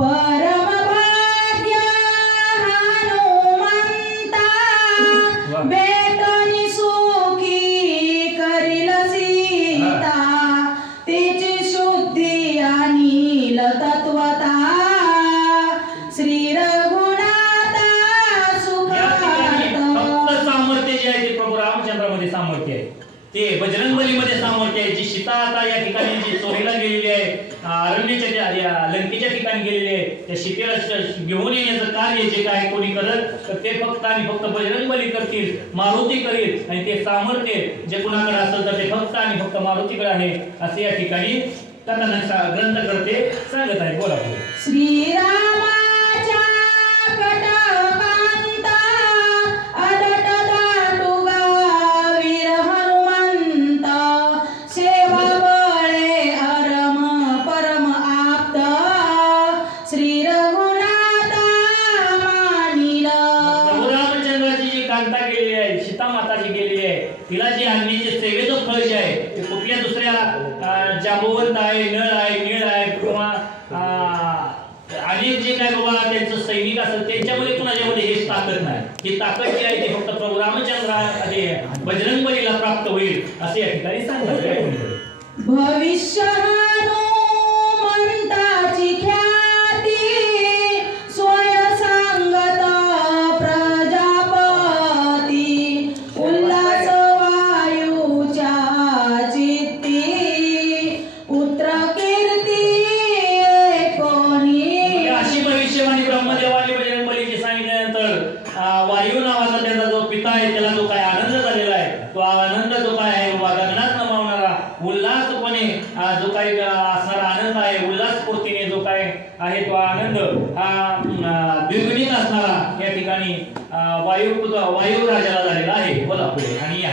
परम भाग्य हनुमंता बेटनी सुखी करील सीता तिची शुद्धी आणि तत्वता श्री रघुनाथा सुखार्थ. फक्त सामर्थ्य जे आहे ते प्रभू रामचंद्रामध्ये सामर्थ्य आहे, ते बजरंगबलीमध्ये सामर्थ्य आहे. जी सीता आता या ठिकाणी जी चोरीला गेलेली आहे, अरण्याच्या लंकेच्या ठिकाणी गेलेली आहे, त्या सीतेला घेऊन येण्याचं कार्य जे काय कोणी करत तर ते फक्त आणि फक्त बजरंगबली करतील, मारुती करील. आणि ते सामर्थ्य जे कुणाकडे असेल तर ते फक्त आणि फक्त मारुतीकडे आहे असे या ठिकाणी ग्रंथकर्ते सांगत आहेत. बोला श्रीरामाच्या कटकांता अदट दाटुगा वीर हनुमंत सेवा बळे अरम परम आप्त श्री रघुनाथा मानिल. प्रभू रामचंद्राची जी कांता गेलेली आहे, सीता माता जी गेलेली आहे, तिला जे आणण्याचे सेवेचं फळ जे आहे ते कुठल्या दुसऱ्या जांबवंत आहे, नळ आहे, नीळ आहे किंवा अनेक जे काय बाबा त्यांचं सैनिक असत त्यांच्यामध्ये कुणाच्यामध्ये हेच ताकद नाही. ही ताकद जी आहे ती फक्त प्रभू रामचंद्र बजरंगबलीला प्राप्त होईल असे या ठिकाणी सांगतात. भविष्य हनुमंताची ख्याती स्वय सांगत प्रजापती उल्हास वायूच्या चित्ती पुत्र कीर्ती कोणी. अशी भविष्यवाणी ब्रह्मदेवाने बजरंगबलीची सांगितल्यानंतर वायू नावाचा त्याचा जो पिता आहे त्याला जो काय आनंद झालेला आहे तो आनंद जो काय आहे गगनात न मावणारा उल्हासपणे जो काही असणारा आनंद आहे, उल्हासपूर्तीने जो काय आहे तो आनंद हा द्विगुणित असणारा या ठिकाणी वायू राजाला झालेला आहे. बोला पुढे आणि या